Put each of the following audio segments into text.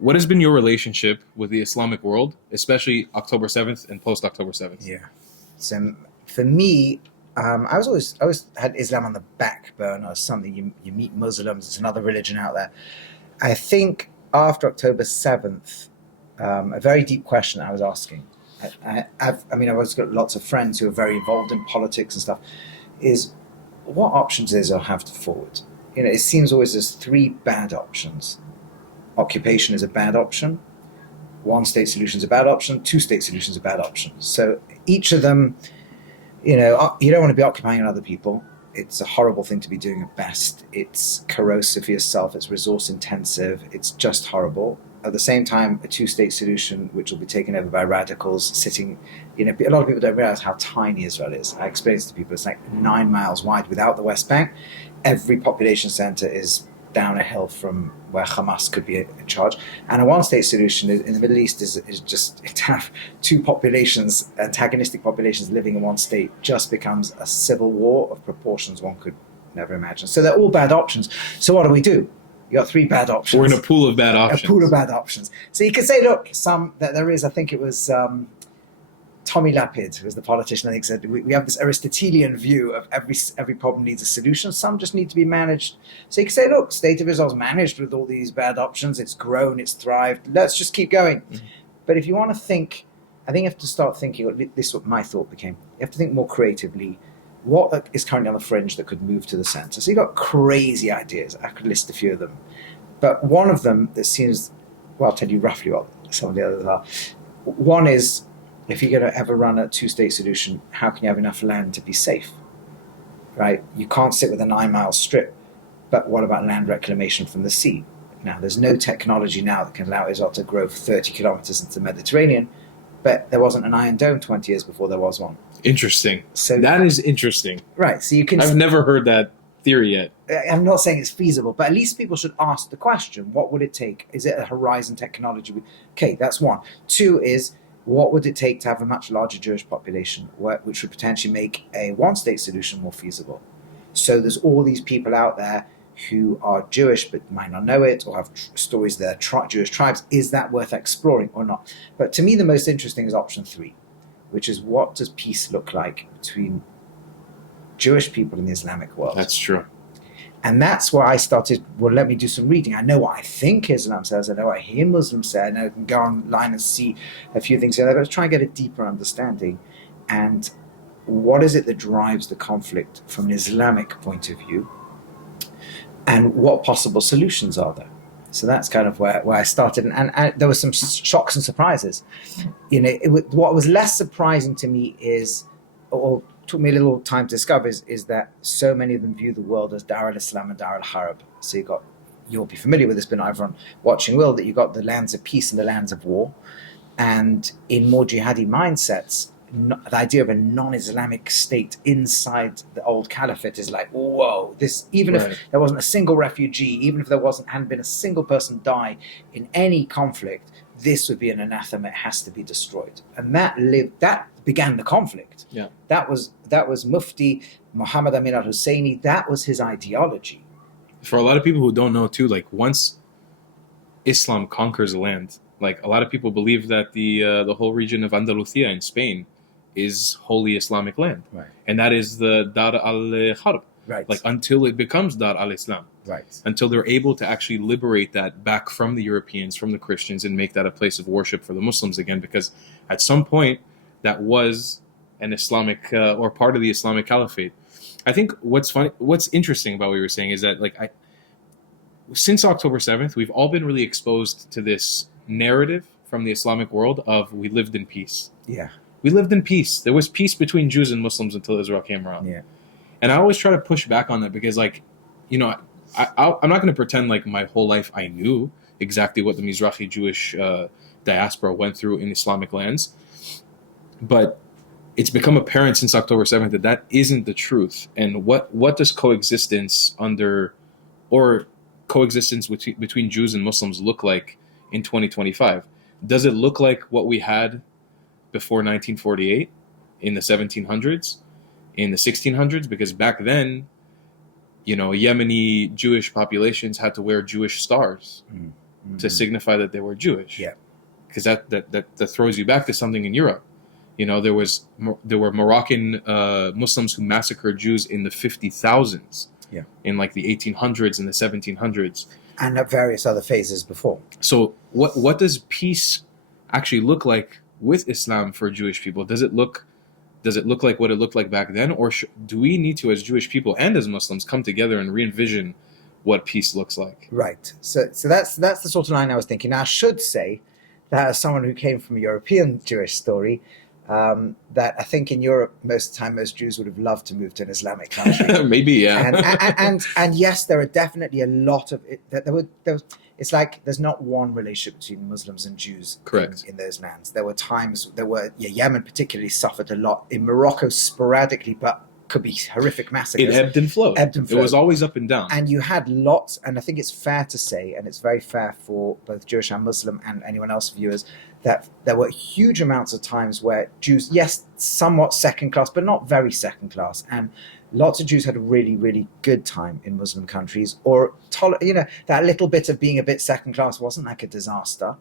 what has been your relationship with the Islamic world, especially October 7th and post October 7th? Yeah. So for me, I always had Islam on the back burner. Something you meet Muslims. It's another religion out there. I think after October 7th, a very deep question I was asking. I've always got lots of friends who are very involved in politics and stuff. Is what options is or have to forward? It seems always there's three bad options. Occupation is a bad option. One-state solution is a bad option. Two-state solution is a bad option. So each of them, you don't want to be occupying other people. It's a horrible thing to be doing at best. It's corrosive for yourself. It's resource intensive. It's just horrible. At the same time, a two-state solution, which will be taken over by radicals sitting, a lot of people don't realize how tiny Israel is. I explain this to people. It's like 9 miles wide without the West Bank. Every population center is down a hill from where Hamas could be in charge. And a one-state solution in the Middle East is just to have two populations, antagonistic populations living in one state, just becomes a civil war of proportions one could never imagine. So they're all bad options. So what do? You got three bad options. We're in a pool of bad options. A pool of bad options. So you could say, look, that there is, I think it was Tommy Lapid, who was the politician, I think, said we have this Aristotelian view of every problem needs a solution. Some just need to be managed. So you could say, look, state of Israel's managed with all these bad options. It's grown, it's thrived. Let's just keep going. Mm-hmm. But if you want to think, I think you have to start thinking, this is what my thought became. You have to think more creatively. What is currently on the fringe that could move to the center? So you've got crazy ideas. I could list a few of them. But one of them that seems, I'll tell you roughly what some of the others are. One is, if you're going to ever run a two-state solution, how can you have enough land to be safe? Right? You can't sit with a 9-mile strip, but what about land reclamation from the sea? Now, there's no technology now that can allow Israel to grow 30 kilometers into the Mediterranean, but there wasn't an Iron Dome 20 years before there was one. Interesting. So that is interesting. Right. So you can. I've never heard that theory yet. I'm not saying it's feasible, but at least people should ask the question: what would it take? Is it a horizon technology? Okay, that's one. Two is, what would it take to have a much larger Jewish population, which would potentially make a one-state solution more feasible? So there's all these people out there who are Jewish but might not know it, or have stories of their Jewish tribes. Is that worth exploring or not? But to me, the most interesting is option 3, which is, what does peace look like between Jewish people in the Islamic world? That's true. And that's why I started, let me do some reading. I know what I think Islam says. I know what I hear Muslims say. I know I can go online and see a few things there, but try and get a deeper understanding. And what is it that drives the conflict from an Islamic point of view? And what possible solutions are there? So that's kind of where I started. And there were some shocks and surprises. What was less surprising to me is, or took me a little time to discover, is that so many of them view the world as Dar al-Islam and Dar al-Harb. So you'll be familiar with this, but everyone watching will, that you've got the lands of peace and the lands of war. And in more jihadi mindsets, the idea of a non-Islamic state inside the old caliphate is like, whoa, this, even right. If there wasn't a single refugee, even if there hadn't been a single person die in any conflict, this would be an anathema. It has to be destroyed. And that began the conflict. Yeah. That was Mufti Muhammad Amin al-Husseini. That was his ideology. For a lot of people who don't know too, like, once Islam conquers a land, like, a lot of people believe that the whole region of Andalusia in Spain is wholly Islamic land. Right. And that is the Dar al-Harb. Right. Like, until it becomes Dar al-Islam. Right. Until they're able to actually liberate that back from the Europeans, from the Christians, and make that a place of worship for the Muslims again. Because at some point, that was an Islamic or part of the Islamic Caliphate. I think what's interesting about what you were saying is that, like, since October 7th, we've all been really exposed to this narrative from the Islamic world of, we lived in peace. Yeah. We lived in peace. There was peace between Jews and Muslims until Israel came around. Yeah. And I always try to push back on that because, like, I'm not going to pretend like my whole life I knew exactly what the Mizrahi Jewish diaspora went through in Islamic lands. But it's become apparent since October 7th that isn't the truth. And what does coexistence coexistence between Jews and Muslims look like in 2025? Does it look like what we had before 1948, in the 1700s, in the 1600s? Because back then, Yemeni Jewish populations had to wear Jewish stars. to signify that they were Jewish. Yeah. Because that throws you back to something in Europe. There were Moroccan Muslims who massacred Jews in the 50,000s. Yeah. In like the 1800s and the 1700s. And at various other phases before. So what does peace actually look like with Islam for Jewish people? Does it look like what it looked like back then, or do we need to, as Jewish people and as Muslims, come together and re-envision what peace looks like? Right. So that's the sort of line I was thinking. Now, I should say that as someone who came from a European Jewish story, that I think in Europe most of the time most Jews would have loved to move to an Islamic country. Maybe, yeah. And yes, there are definitely a lot of it. It's like there's not one relationship between Muslims and Jews. Correct. In those lands. There were times. Yemen particularly suffered a lot. In Morocco, sporadically, but could be horrific massacres. It ebbed and flowed. It was always up and down. And you had lots, and I think it's fair to say, and it's very fair for both Jewish and Muslim and anyone else viewers, that there were huge amounts of times where Jews, yes, somewhat second class, but not very second class, and lots of Jews had a really, really good time in Muslim countries, or that little bit of being a bit second class wasn't like a disaster.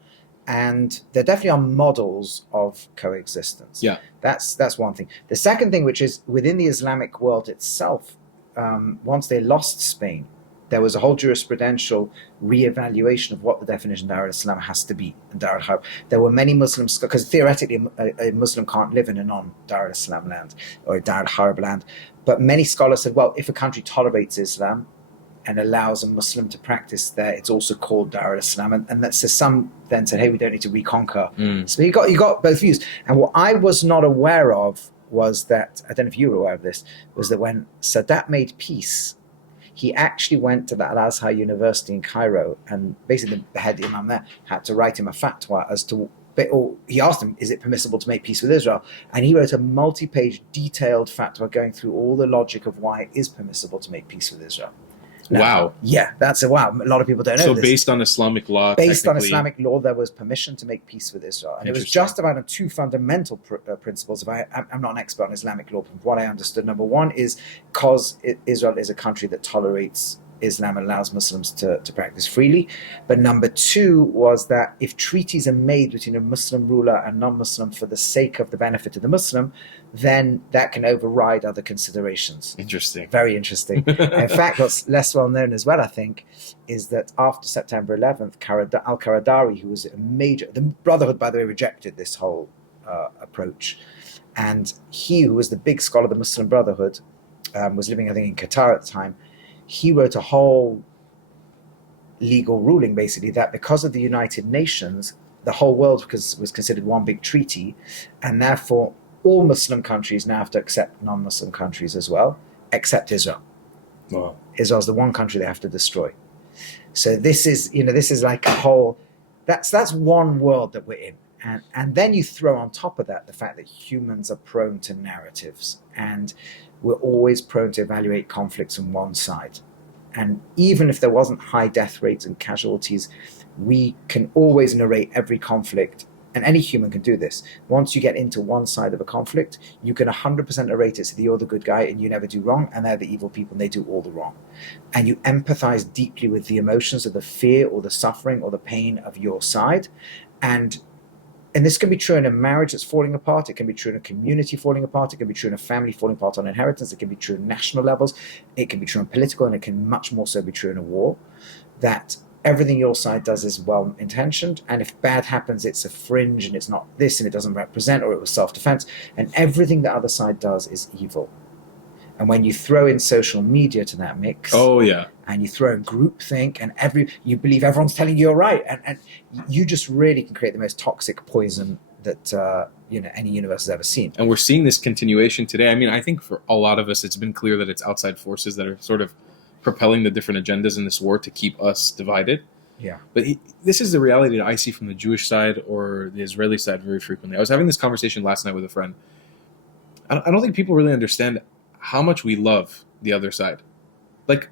And there definitely are models of coexistence. Yeah, that's one thing. The second thing, which is within the Islamic world itself, once they lost Spain, there was a whole jurisprudential re-evaluation of what the definition of Dar al-Islam has to be in Dar al-Harb. There were many Muslims, because theoretically a Muslim can't live in a non-Dar al-Islam land or a Dar al-Harb land, but many scholars said, well, if a country tolerates Islam and allows a Muslim to practice there, it's also called Dar al-Islam. And that's some then said, hey, we don't need to reconquer. So you got both views. And what I was not aware of was that, I don't know if you were aware of this, was that when Sadat made peace, he actually went to the Al-Azhar University in Cairo, and basically the head imam there had to write him a fatwa as to, or he asked him, is it permissible to make peace with Israel? And he wrote a multi-page detailed fatwa going through all the logic of why it is permissible to make peace with Israel. Now, wow. Yeah, that's a wow. A lot of people don't know so this. Based on Islamic law, based on Islamic law, there was permission to make peace with Israel. And it was justified on two fundamental principles. I'm not an expert on Islamic law, but from what I understood, number one is because Israel is a country that tolerates Islam and allows Muslims to practice freely. But number two was that if treaties are made between a Muslim ruler and non-Muslim for the sake of the benefit of the Muslim, then that can override other considerations. Interesting. Very interesting. In fact, what's less well known as well, I think, is that after September 11th, al-Qaradari, who was the Brotherhood, by the way, rejected this whole approach. And he, who was the big scholar of the Muslim Brotherhood, was living, I think, in Qatar at the time. He wrote a whole legal ruling, basically, that because of the United Nations, the whole world was considered one big treaty, and therefore all Muslim countries now have to accept non-Muslim countries as well, except Israel. Wow. Israel's the one country they have to destroy. So this is like a whole, that's one world that we're in. And then you throw on top of that the fact that humans are prone to narratives, and we're always prone to evaluate conflicts on one side. And even if there wasn't high death rates and casualties, we can always narrate every conflict, and any human can do this. Once you get into one side of a conflict, you can 100% narrate it so that you're the good guy and you never do wrong, and they're the evil people and they do all the wrong. And you empathize deeply with the emotions of the fear or the suffering or the pain of your side. And this can be true in a marriage that's falling apart. It can be true in a community falling apart. It can be true in a family falling apart on inheritance. It can be true in national levels. It can be true in political, and it can much more so be true in a war. That everything your side does is well-intentioned, and if bad happens, it's a fringe, and it's not this, and it doesn't represent, or it was self-defense. And everything the other side does is evil. And when you throw in social media to that mix, oh yeah, and you throw in groupthink, and you believe everyone's telling you you're right, and you just really can create the most toxic poison that any universe has ever seen. And we're seeing this continuation today. I mean, I think for a lot of us, it's been clear that it's outside forces that are sort of propelling the different agendas in this war to keep us divided. Yeah. But this is the reality that I see from the Jewish side or the Israeli side very frequently. I was having this conversation last night with a friend. I don't think people really understand how much we love the other side. Like,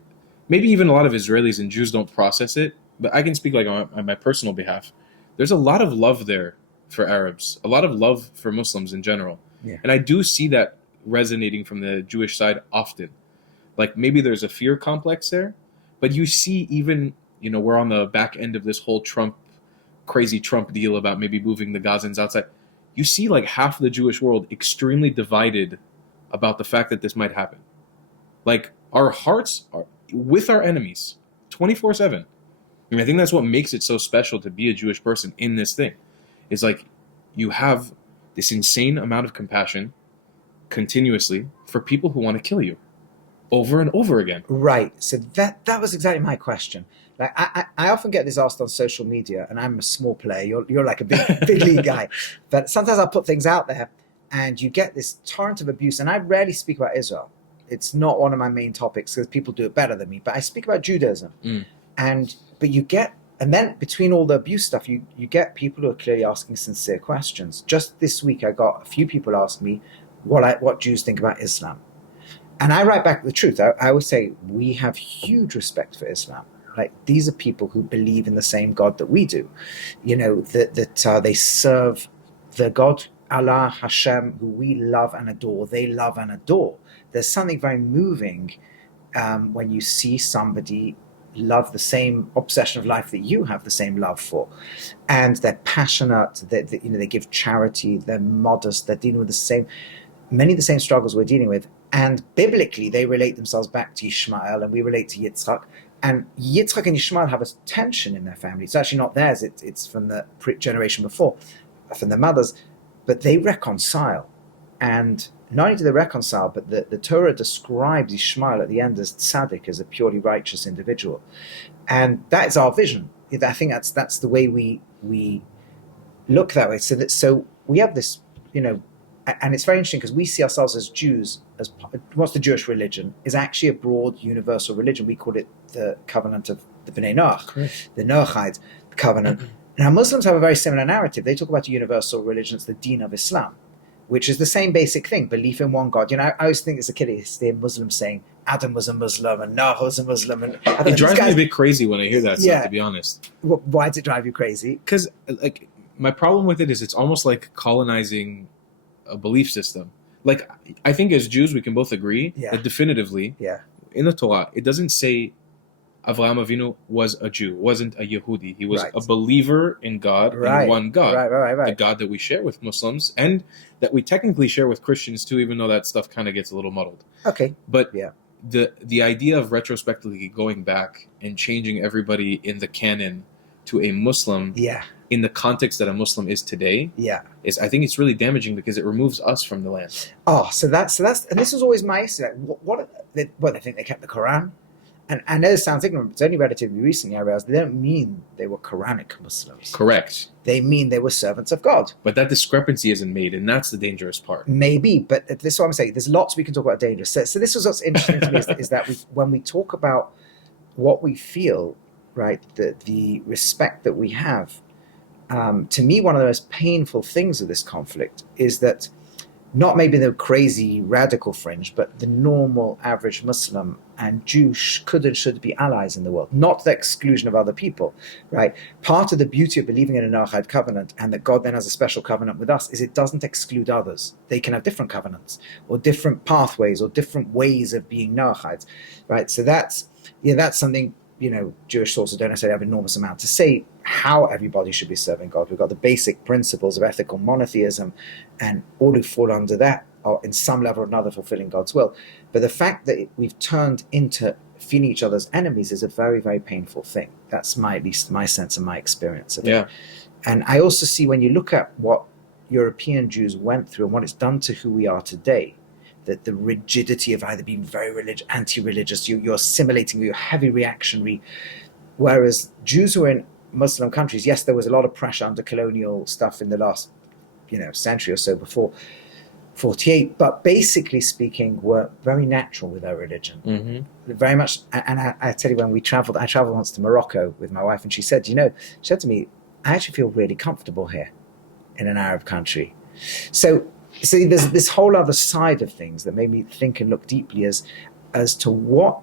maybe even a lot of Israelis and Jews don't process it, but I can speak like on my personal behalf. There's a lot of love there for Arabs, a lot of love for Muslims in general. Yeah. And I do see that resonating from the Jewish side often. Like, maybe there's a fear complex there, but you see even we're on the back end of this whole crazy Trump deal about maybe moving the Gazans outside. You see like half of the Jewish world extremely divided about the fact that this might happen. Like our hearts are with our enemies 24/7. I think that's what makes it so special to be a Jewish person in this thing. Is like you have this insane amount of compassion continuously for people who want to kill you over and over again. Right. So that was exactly my question. Like I often get this asked on social media, and I'm a small player. You're like a big league guy, but sometimes I'll put things out there, and you get this torrent of abuse. And I rarely speak about Israel. It's not one of my main topics because people do it better than me. But I speak about Judaism, but you get, and then between all the abuse stuff, you get people who are clearly asking sincere questions. Just this week, I got a few people ask me what Jews think about Islam. And I write back the truth. I always say we have huge respect for Islam. Like these are people who believe in the same God that we do. That they serve the God, Allah, Hashem, who we love and adore. They love and adore. There's something very moving when you see somebody love the same obsession of life that you have the same love for, and they're passionate. They give charity. They're modest. They're dealing with many of the same struggles we're dealing with. And biblically, they relate themselves back to Ishmael, and we relate to Yitzchak. And Yitzchak and Ishmael have a tension in their family. It's actually not theirs. It's from the generation before, from their mothers. But they reconcile. And not only do they reconcile, but the Torah describes Ishmael at the end as tzaddik, as a purely righteous individual. And that is our vision. I think that's the way we look that way. So we have this, and it's very interesting because we see ourselves as Jews, as what's the Jewish religion is actually a broad universal religion. We call it the covenant of the Bnei Noach, the Noachide covenant. Now Muslims have a very similar narrative. They talk about a universal religion, it's the Deen of Islam, which is the same basic thing, belief in one God. I always think as a kid, I hear Muslims saying Adam was a Muslim and Noah was a Muslim. And it drives me a bit crazy when I hear that stuff, to be honest. Why does it drive you crazy? Because my problem with it is it's almost like colonizing a belief system. Like, I think as Jews, we can both agree that definitively in the Torah, it doesn't say Avraham Avinu was a Jew, wasn't a Yehudi. He was a believer in God, in one God. The God that we share with Muslims and that we technically share with Christians too, even though that stuff kind of gets a little muddled. Okay. But the idea of retrospectively going back and changing everybody in the canon to a Muslim in the context that a Muslim is today is, I think it's really damaging because it removes us from the land. Oh, so that's and this was always my issue. Like, they think they kept the Quran? And I know it sounds ignorant, but it's only relatively recently I realized they don't mean they were Quranic Muslims. Correct. They mean they were servants of God. But that discrepancy isn't made, and that's the dangerous part. Maybe, but this is what I'm saying. There's lots we can talk about dangerous. So this was what's interesting to me is that when we talk about what we feel, right, the respect that we have, to me, one of the most painful things of this conflict is that not maybe the crazy radical fringe, but the normal average Muslim and Jew could and should be allies in the world, not the exclusion of other people, right? Part of the beauty of believing in a Noachide covenant and that God then has a special covenant with us is it doesn't exclude others. They can have different covenants or different pathways or different ways of being Noachides, right? So that's something, Jewish sources don't necessarily have an enormous amount to say how everybody should be serving God. We've got the basic principles of ethical monotheism, and all who fall under that are in some level or another fulfilling God's will. But the fact that we've turned into feeling each other's enemies is a very, very painful thing. That's at least my sense and my experience of it. And I also see when you look at what European Jews went through and what it's done to who we are today, that the rigidity of either being very anti-religious, you're assimilating, you're heavy reactionary, whereas Jews who are in Muslim countries, yes, there was a lot of pressure under colonial stuff in the last, century or so before 48, but basically speaking, were very natural with their religion. Mm-hmm. Very much, and I tell you, when I traveled once to Morocco with my wife, and she said to me, I actually feel really comfortable here in an Arab country. So there's this whole other side of things that made me think and look deeply as to what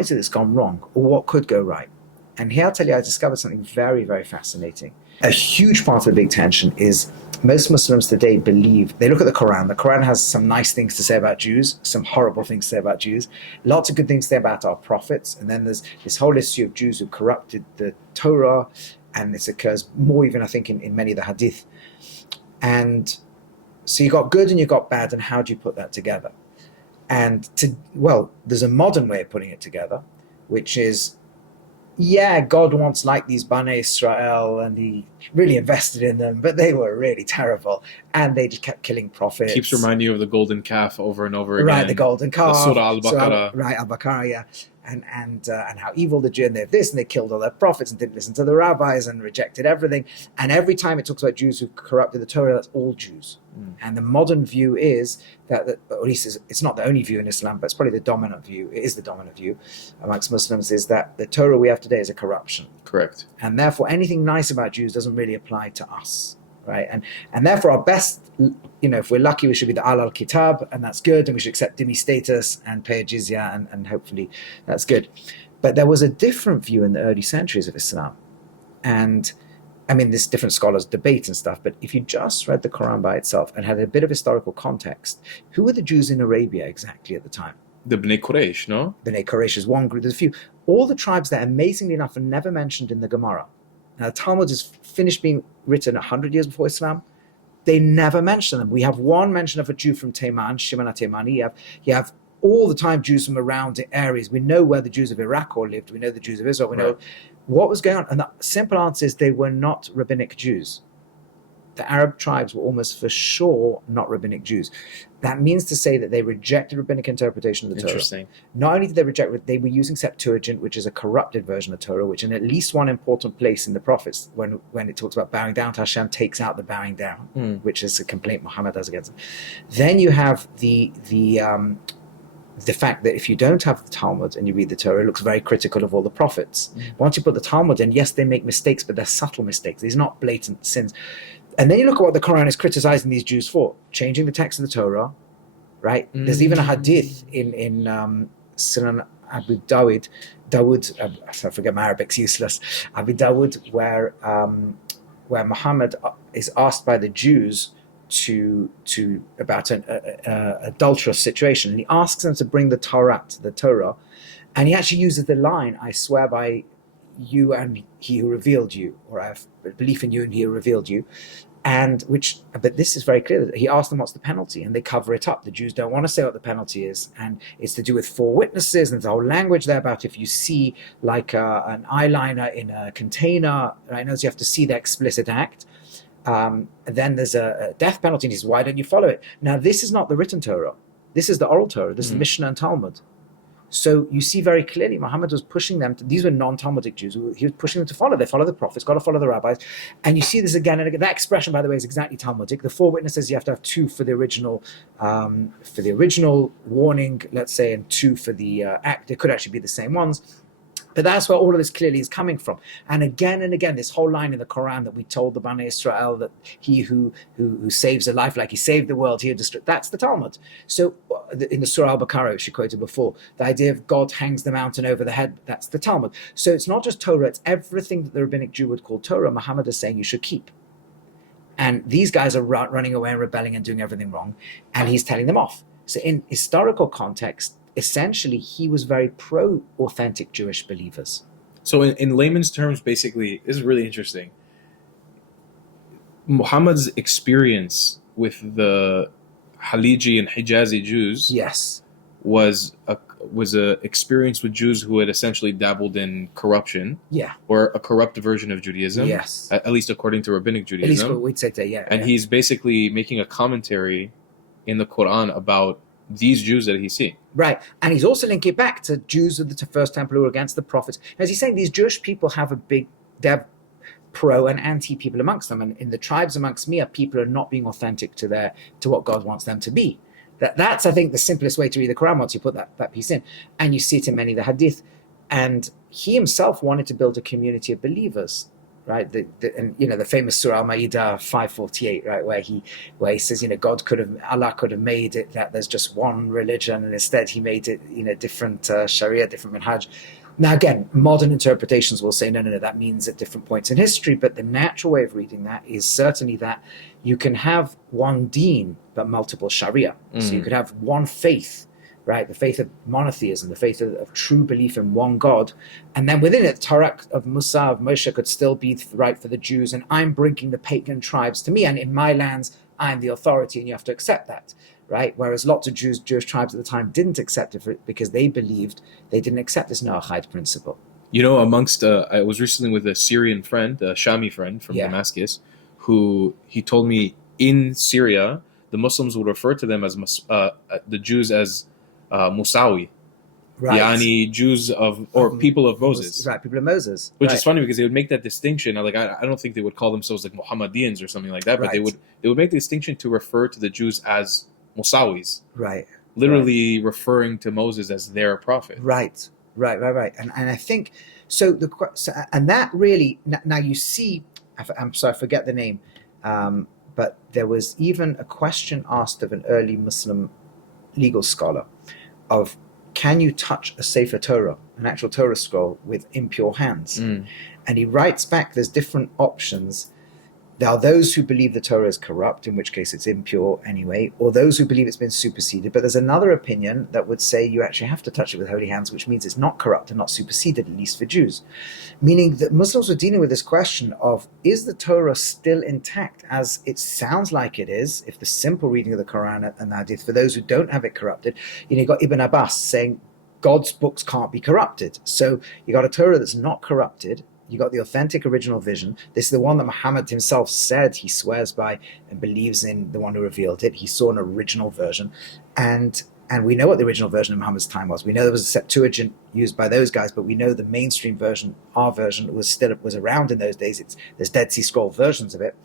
is it that's gone wrong or what could go right. And here I'll tell you, I discovered something very, very fascinating. a huge part of the big tension is most Muslims today believe, they look at the Quran. The Quran has some nice things to say about Jews, some horrible things to say about Jews, lots of good things to say about our prophets. And then there's this whole issue of Jews who corrupted the Torah. And this occurs more even, I think, in many of the hadith. And so you got good and you got bad, and how do you put that together? And there's a modern way of putting it together, which is, yeah, God wants like these Bnei Israel, and he really invested in them, but they were really terrible, and they just kept killing prophets. Keeps reminding you of the golden calf over and over again. Right, the golden calf. The Surah Al-Baqarah. Right, Al-Baqarah, yeah. And how evil the Jew, and they have this, and they killed all their prophets and didn't listen to the rabbis and rejected everything. And every time it talks about Jews who corrupted the Torah, that's all Jews. And the modern view is that or at least it's not the only view in Islam, but it's probably the dominant view. It is the dominant view amongst Muslims, is that the Torah we have today is a corruption. Correct. And therefore, anything nice about Jews doesn't really apply to us. Right, and therefore our best, if we're lucky, we should be the Al Kitab, and that's good, and we should accept dhimmi status and pay a jizya, and hopefully that's good. But there was a different view in the early centuries of Islam, and I mean, there's different scholars debate and stuff. But if you just read the Quran by itself and had a bit of historical context, who were the Jews in Arabia exactly at the time? The Bnei Quraysh, no? Bnei Quraysh is one group. There's a few. All the tribes there, amazingly enough, are never mentioned in the Gemara. Now, the Talmud is finished being written 100 years before Islam. They never mention them. We have one mention of a Jew from Tayman, Shimon HaTaymani. You have all the time Jews from around the areas. We know where the Jews of Iraq all lived. We know the Jews of Israel. We know what was going on. And the simple answer is they were not rabbinic Jews. The Arab tribes were almost for sure not rabbinic Jews. That means to say that they rejected rabbinic interpretation of the Torah. Interesting. Not only did they reject it, they were using Septuagint, which is a corrupted version of Torah, which in at least one important place in the prophets, when it talks about bowing down to Hashem, takes out the bowing down, which is a complaint Muhammad has against them. Then you have the fact that if you don't have the Talmud and you read the Torah, it looks very critical of all the prophets. Once you put the Talmud in, yes, they make mistakes, but they're subtle mistakes. These are not blatant sins. And then you look at what the Quran is criticizing these Jews for, changing the text of the Torah, right? There's even a hadith in Sunan Abu Dawud, I forget my Arabic's useless, Abu Dawud, where Muhammad is asked by the Jews about an adulterous situation, and he asks them to bring the Torah, and he actually uses the line, "I swear by you and he who revealed you," or "I have belief in you and he who revealed you," but this is very clear that he asked them what's the penalty, and they cover it up. The Jews don't want to say what the penalty is, and it's to do with 4 witnesses, and there's a whole language there about if you see like an eyeliner in a container, right? Knows you have to see the explicit act. And then there's a death penalty, and he says, why don't you follow it? Now, this is not the written Torah. This is the oral Torah. This is the Mishnah and Talmud. So you see very clearly Muhammad was pushing them these were non-Talmudic Jews. He was pushing them to follow. They follow the prophets, got to follow the rabbis. And you see this again and again. That expression, by the way, is exactly Talmudic. The 4 witnesses, you have to have 2 for the original warning, let's say, and 2 for the act. They could actually be the same ones. But that's where all of this clearly is coming from. And again, this whole line in the Quran that we told the Bnei Israel that he who saves a life like he saved the world, that's the Talmud. So in the Surah Al-Baqarah, which you quoted before, the idea of God hangs the mountain over the head, that's the Talmud. So it's not just Torah, it's everything that the rabbinic Jew would call Torah, Muhammad is saying you should keep. And these guys are running away and rebelling and doing everything wrong, and he's telling them off. So in historical context, essentially, he was very pro-authentic Jewish believers. So in layman's terms, basically, this is really interesting. Muhammad's experience with the Khaliji and Hijazi Jews was a experience with Jews who had essentially dabbled in corruption, or a corrupt version of Judaism, at least according to rabbinic Judaism. At least what we'd say today, And he's basically making a commentary in the Quran about these Jews that he's seeing. Right. And he's also linking it back to Jews of the First Temple who were against the prophets. As he's saying, these Jewish people have they have pro and anti people amongst them. And in the tribes amongst me, people are not being authentic to what God wants them to be. That's, I think, the simplest way to read the Quran once you put that piece in. And you see it in many of the hadith. And he himself wanted to build a community of believers. Right, the famous Surah Al-Ma'idah 548, right, where he says, Allah could have made it that there's just one religion, and instead he made it, different Sharia, different manhaj. Now, again, modern interpretations will say, no, that means at different points in history, but the natural way of reading that is certainly that you can have one deen, but multiple sharia. So you could have one faith, right? The faith of monotheism, the faith of true belief in one God. And then within it, Torah of Musa, of Moshe could still be right for the Jews, and I'm bringing the pagan tribes to me, and in my lands, I'm the authority, and you have to accept that. Right, whereas lots of Jewish tribes at the time didn't accept it because they believed they didn't accept this Noahide principle. You know, amongst I was recently with a Syrian friend, a Shami friend from Damascus, who he told me in Syria the Muslims would refer to them as the Jews as Musawi, right? Yani Jews or people of Moses, right? People of Moses, which is funny because they would make that distinction. Like I don't think they would call themselves like Muhammadiyans or something like that, but they would make the distinction to refer to the Jews as Musawis, right? Literally referring to Moses as their prophet, right? And I think so. And that really now you see. I'm sorry, I forget the name, but there was even a question asked of an early Muslim legal scholar of, can you touch a Sefer Torah, an actual Torah scroll, with impure hands? And he writes back, there's different options. There are those who believe the Torah is corrupt, in which case it's impure anyway, or those who believe it's been superseded. But there's another opinion that would say you actually have to touch it with holy hands, which means it's not corrupt and not superseded, at least for Jews. Meaning that Muslims were dealing with this question of, is the Torah still intact as it sounds like it is, if the simple reading of the Quran and the Hadith, for those who don't have it corrupted, you've got Ibn Abbas saying God's books can't be corrupted. So you got a Torah that's not corrupted. You got the authentic original vision. This is the one that Muhammad himself said he swears by and believes in, the one who revealed it. He saw an original version. And we know what the original version of Muhammad's time was. We know there was a Septuagint used by those guys, but we know the mainstream version, our version, was around in those days. There's Dead Sea Scroll versions of it.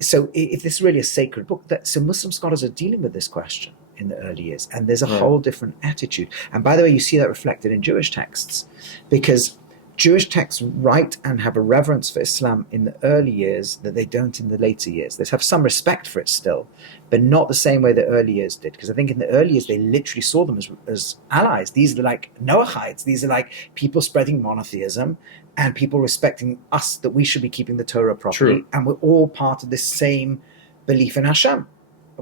So if this is really a sacred book, so Muslim scholars are dealing with this question in the early years, and there's a whole different attitude. And by the way, you see that reflected in Jewish texts, because Jewish texts write and have a reverence for Islam in the early years that they don't in the later years. They have some respect for it still, but not the same way the early years did. Because I think in the early years, they literally saw them as allies. These are like Noahides. These are like people spreading monotheism and people respecting us, that we should be keeping the Torah properly. True. And we're all part of this same belief in Hashem.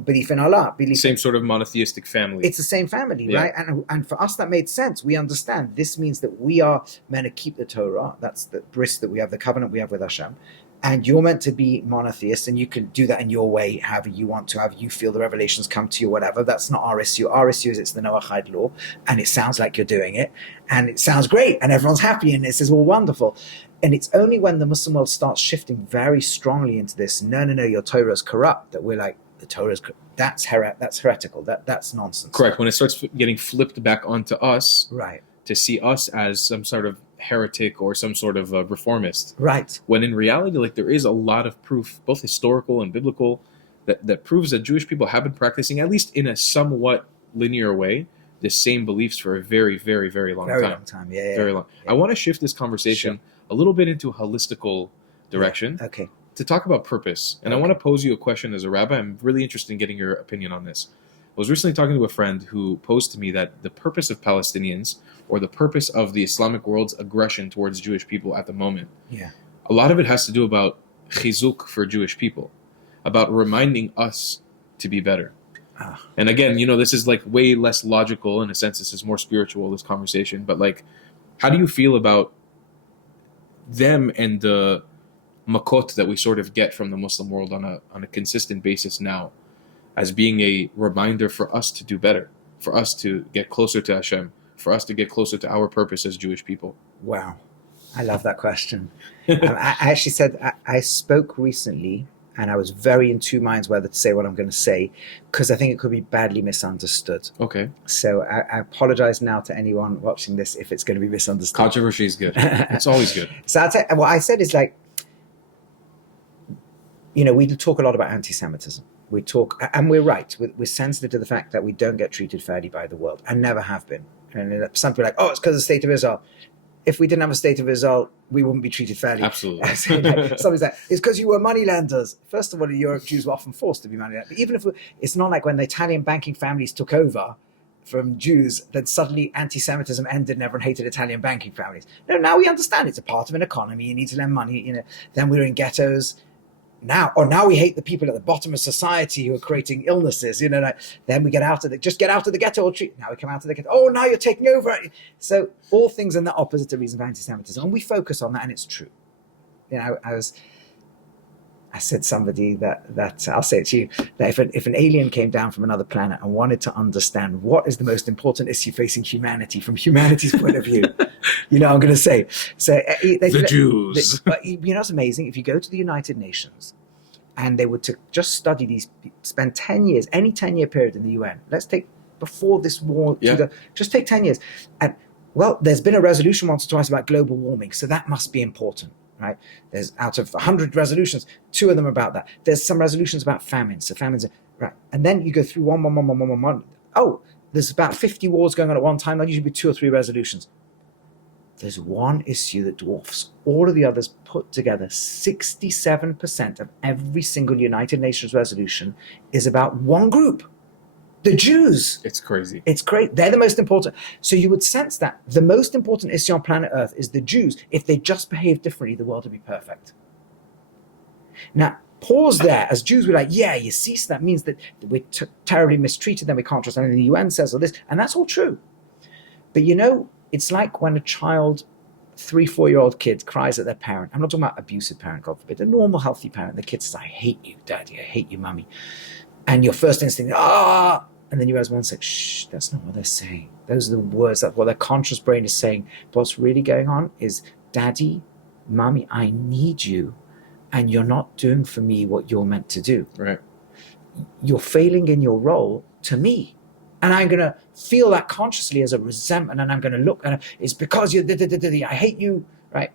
Belief in Allah, same sort of monotheistic family. It's the same family, right? And for us, that made sense. We understand this means that we are meant to keep the Torah. That's the bris that we have, the covenant we have with Hashem. And you're meant to be monotheist, and you can do that in your way, however you want to, however you feel the revelations come to you, whatever. That's not our issue. Our issue is it's the Noahide law, and it sounds like you're doing it, and it sounds great, and everyone's happy, and this is all wonderful. And it's only when the Muslim world starts shifting very strongly into this, no, your Torah is corrupt, that we're like, the Torah is that's heretical. That's nonsense. Correct. When it starts getting flipped back onto us, right, to see us as some sort of heretic or some sort of reformist, right? When in reality, like, there is a lot of proof, both historical and biblical, that proves that Jewish people have been practicing, at least in a somewhat linear way, the same beliefs for a very, very, very long time. Yeah, very long. Yeah. I want to shift this conversation a little bit into a holistical direction. Yeah. Okay. To talk about purpose. And I want to pose you a question as a rabbi. I'm really interested in getting your opinion on this. I was recently talking to a friend who posed to me that the purpose of Palestinians, or the purpose of the Islamic world's aggression towards Jewish people at the moment, a lot of it has to do about chizuk for Jewish people, about reminding us to be better. And again, this is like way less logical. In a sense, this is more spiritual, this conversation. But like, how do you feel about them and the makot that we sort of get from the Muslim world on a consistent basis now, as being a reminder for us to do better, for us to get closer to Hashem, for us to get closer to our purpose as Jewish people? Wow. I love that question. I actually said, I spoke recently, and I was very in two minds whether to say what I'm going to say, because I think it could be badly misunderstood. Okay. So I apologize now to anyone watching this if it's going to be misunderstood. Controversy is good. It's always good. So what I said is, like, we do talk a lot about anti-Semitism. We talk, and we're right. We're sensitive to the fact that we don't get treated fairly by the world, and never have been. And some people are like, oh, it's because of the state of Israel. If we didn't have a state of Israel, we wouldn't be treated fairly. Absolutely. Somebody's like, it's because you were moneylenders. First of all, Jews were often forced to be moneylenders. But even if it's not like when the Italian banking families took over, from Jews, then suddenly anti-Semitism ended and everyone hated Italian banking families. No, now we understand it's a part of an economy. You need to lend money. Then we're in ghettos. Now we hate the people at the bottom of society who are creating illnesses. Then we get out of just get out of the ghetto or treat. Now we come out of the ghetto. Oh, now you're taking over. So all things are the opposite of reason for anti-Semitism, and we focus on that, and it's true. I said to somebody that I'll say it to you, that if an alien came down from another planet and wanted to understand what is the most important issue facing humanity from humanity's point of view, I'm going to say, the Jews. But it's amazing. If you go to the United Nations and they were to just study these, spend 10 years, any 10-year period in the UN, let's take before this war, just take 10 years. And there's been a resolution once or twice about global warming, so that must be important. Right? There's out of 100 resolutions, 2 of them are about that. There's some resolutions about famines. So famines, right? And then you go through one. Oh, there's about 50 wars going on at one time. There'll usually be 2 or 3 resolutions. There's one issue that dwarfs all of the others put together. 67% of every single United Nations resolution is about one group. The Jews. It's crazy. It's great. They're the most important. So you would sense that the most important issue on planet Earth is the Jews. If they just behave differently, the world would be perfect. Now, pause there. As Jews, we're like, yeah, you see, so that means that we're terribly mistreated, then we can't trust anything the UN says or this. And that's all true. But it's like when a child, 3-4-year-old kid cries at their parent. I'm not talking about abusive parent, God forbid. A normal, healthy parent. The kid says, I hate you, Daddy. I hate you, Mummy. And your first instinct, and then you realize one says, shh, that's not what they're saying. Those are the words, that's what their conscious brain is saying. But what's really going on is, Daddy, Mommy, I need you, and you're not doing for me what you're meant to do. Right. You're failing in your role to me. And I'm going to feel that consciously as a resentment, and I'm going to look, and it's because I hate you, right?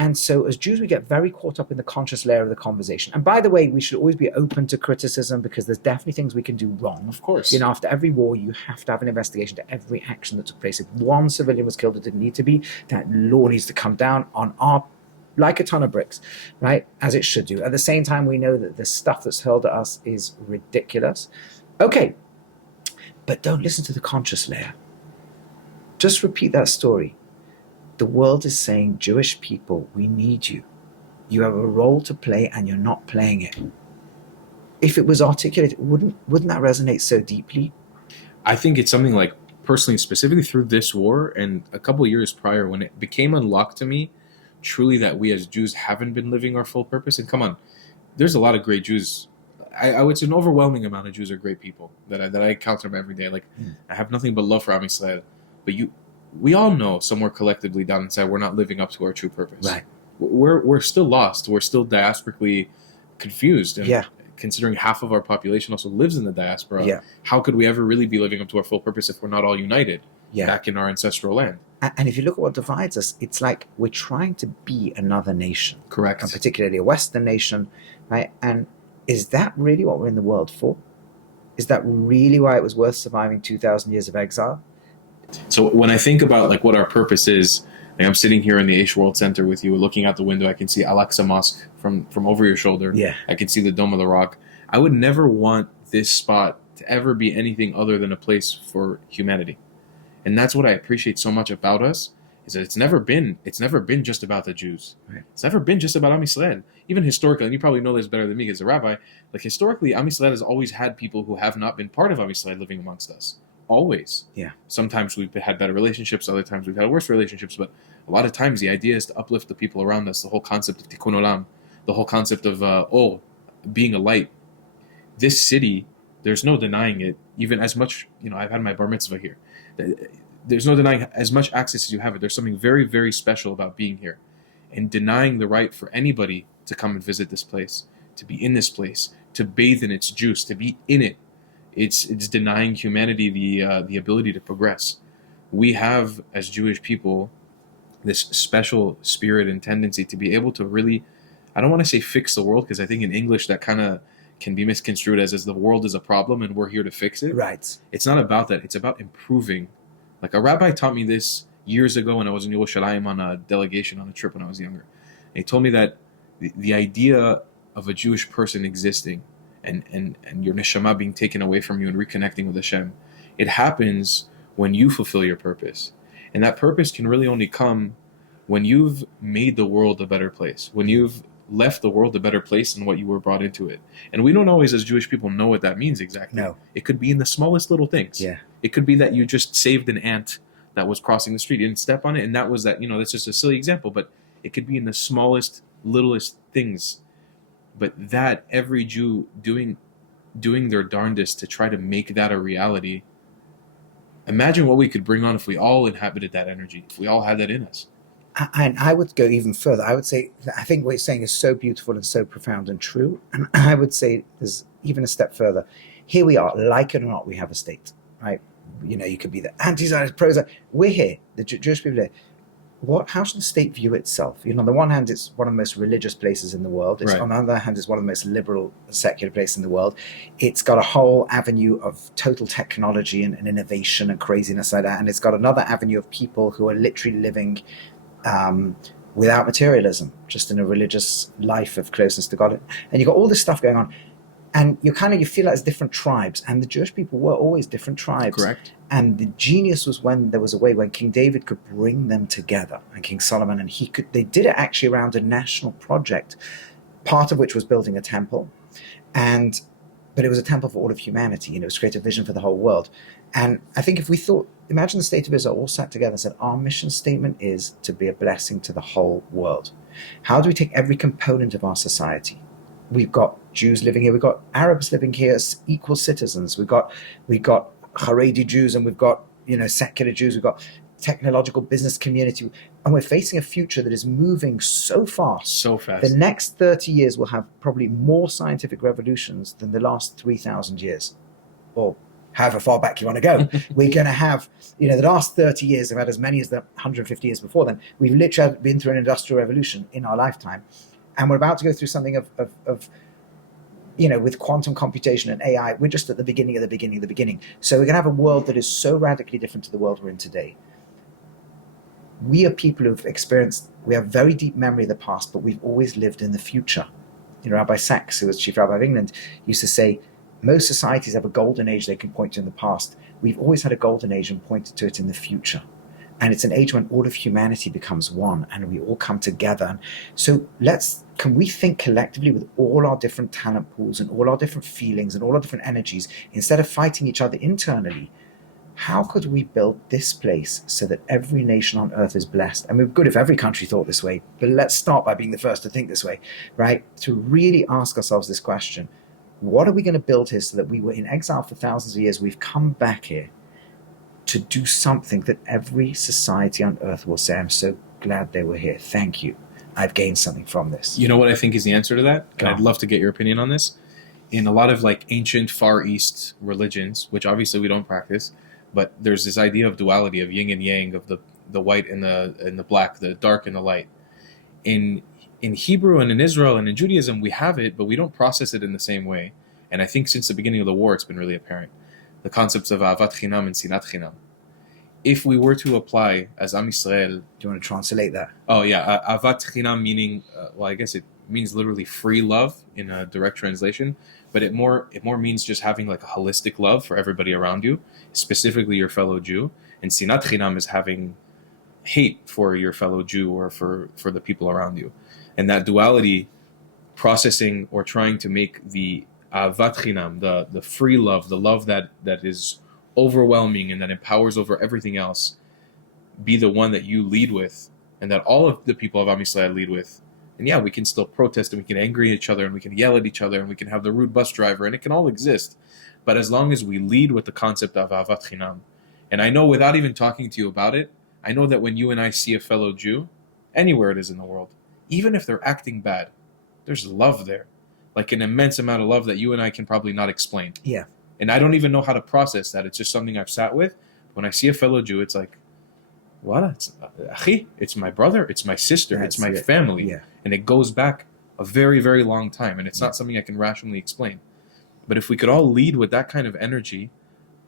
And so as Jews, we get very caught up in the conscious layer of the conversation. And by the way, we should always be open to criticism, because there's definitely things we can do wrong. Of course. After every war, you have to have an investigation to every action that took place. If one civilian was killed that didn't need to be, that law needs to come down on like a ton of bricks, right? As it should do. At the same time, we know that the stuff that's hurled at us is ridiculous. Okay, but don't listen to the conscious layer. Just repeat that story. The world is saying, Jewish people, we need you. You have a role to play and you're not playing it. If it was articulated, wouldn't that resonate so deeply? I think it's something like, personally, specifically through this war and a couple of years prior, when it became unlocked to me, truly, that we as Jews haven't been living our full purpose. And come on, there's a lot of great Jews. I would say an overwhelming amount of Jews are great people that I encounter them every day. I have nothing but love for Am Yisrael. But we all know somewhere collectively down inside we're not living up to our true purpose. Right. We're still lost. We're still diasporically confused. And yeah. Considering half of our population also lives in the diaspora, how could we ever really be living up to our full purpose if we're not all united back in our ancestral land? And if you look at what divides us, it's like we're trying to be another nation. Correct. And particularly a Western nation, right? And is that really what we're in the world for? Is that really why it was worth surviving 2,000 years of exile? So when I think about what our purpose is, I'm sitting here in the Aish World Center with you, looking out the window, I can see Al-Aqsa Mosque from over your shoulder. Yeah. I can see the Dome of the Rock. I would never want this spot to ever be anything other than a place for humanity. And that's what I appreciate so much about us, is that it's never been just about the Jews. Right. It's never been just about Am Yisrael. Even historically, and you probably know this better than me as a rabbi, historically, Am Yisrael has always had people who have not been part of Am Yisrael living amongst us. Always. Yeah. Sometimes we've had better relationships, other times we've had worse relationships, but a lot of times the idea is to uplift the people around us, the whole concept of tikkun olam, the whole concept of being a light. This city, there's no denying it, even as much, I've had my bar mitzvah here. There's no denying as much access as you have it. There's something very, very special about being here. And denying the right for anybody to come and visit this place, to be in this place, to bathe in its juice, to be in it, it's denying humanity the ability to progress. We have, as Jewish people, this special spirit and tendency to be able to really, I don't want to say fix the world, because I think in English that kind of can be misconstrued as the world is a problem and we're here to fix it. Right. It's not about that. It's about improving. Like a rabbi taught me this years ago when I was in Yerushalayim on a delegation on a trip when I was younger. And he told me that the idea of a Jewish person existing and your neshama being taken away from you and reconnecting with Hashem It happens when you fulfill your purpose. And that purpose can really only come when you've made the world a better place, when you've left the world a better place than what you were brought into it. And we don't always, as Jewish people, know what that means exactly. No. It could be in the smallest little things. Yeah. It could be that you just saved an ant that was crossing the street. You didn't step on it, and that was that, that's just a silly example, but it could be in the smallest, littlest things. But that every Jew doing their darndest to try to make that a reality. Imagine what we could bring on if we all inhabited that energy, if we all had that in us. And I would go even further. I would say, I think what you're saying is so beautiful and so profound and true. And I would say there's even a step further. Here we are, like it or not, we have a state, right? You could be the anti-Zionist, pro-Zionist. We're here, the Jewish people are here. How should the state view itself? On the one hand, it's one of the most religious places in the world. Right. On the other hand, it's one of the most liberal, secular places in the world. It's got a whole avenue of total technology and innovation and craziness like that. And it's got another avenue of people who are literally living without materialism, just in a religious life of closeness to God. And you've got all this stuff going on. And you feel like it's different tribes. And the Jewish people were always different tribes. Correct. And the genius was when there was a way when King David could bring them together, and King Solomon, and they did it actually around a national project, part of which was building a temple. But it was a temple for all of humanity, it was to create a vision for the whole world. And I think if we imagine the state of Israel all sat together and said, our mission statement is to be a blessing to the whole world. How do we take every component of our society? We've got Jews living here, we've got Arabs living here as equal citizens, we've got Haredi Jews, and we've got secular Jews, we've got technological business community, and we're facing a future that is moving so fast. So fast. The next 30 years will have probably more scientific revolutions than the last 3,000 years, or however far back you want to go. We're going to have, the last 30 years have had as many as the 150 years before then. We've literally been through an industrial revolution in our lifetime. And we're about to go through something of with quantum computation and AI, we're just at the beginning of the beginning of the beginning. So we're going to have a world that is so radically different to the world we're in today. We are people we have very deep memory of the past, but we've always lived in the future. Rabbi Sachs, who was Chief Rabbi of England, used to say, most societies have a golden age they can point to in the past. We've always had a golden age and pointed to it in the future. And it's an age when all of humanity becomes one and we all come together. So can we think collectively with all our different talent pools and all our different feelings and all our different energies, instead of fighting each other internally, how could we build this place so that every nation on earth is blessed? And we're good if every country thought this way, but let's start by being the first to think this way, right? To really ask ourselves this question, what are we going to build here so that we were in exile for thousands of years, we've come back here to do something that every society on earth will say, I'm so glad they were here. Thank you. I've gained something from this. You know what I think is the answer to that? And I'd love to get your opinion on this. In a lot of ancient Far East religions, which obviously we don't practice, but there's this idea of duality, of yin and yang, of the white and the black, the dark and the light. In Hebrew and in Israel and in Judaism, we have it, but we don't process it in the same way. And I think since the beginning of the war, it's been really apparent. The concepts of avat chinam and sinat chinam. If we were to apply as Am Yisrael... Do you want to translate that? Oh, yeah. Avat chinam meaning, I guess it means literally free love in a direct translation, but it more means just having a holistic love for everybody around you, specifically your fellow Jew. And sinat chinam is having hate for your fellow Jew or for the people around you. And that duality, processing or trying to make the avat chinam, the free love, the love that is overwhelming and that empowers over everything else, be the one that you lead with, and that all of the people of Am Yisrael lead with. And yeah, we can still protest and we can angry at each other and we can yell at each other and we can have the rude bus driver and it can all exist. But as long as we lead with the concept of avat chinam, and I know without even talking to you about it, I know that when you and I see a fellow Jew, anywhere it is in the world, even if they're acting bad, there's love there. An immense amount of love that you and I can probably not explain. Yeah. And I don't even know how to process that. It's just something I've sat with. When I see a fellow Jew, it's like, what? It's my brother, it's my sister, it's my family. Yeah. And it goes back a very, very long time. And it's not something I can rationally explain. But if we could all lead with that kind of energy,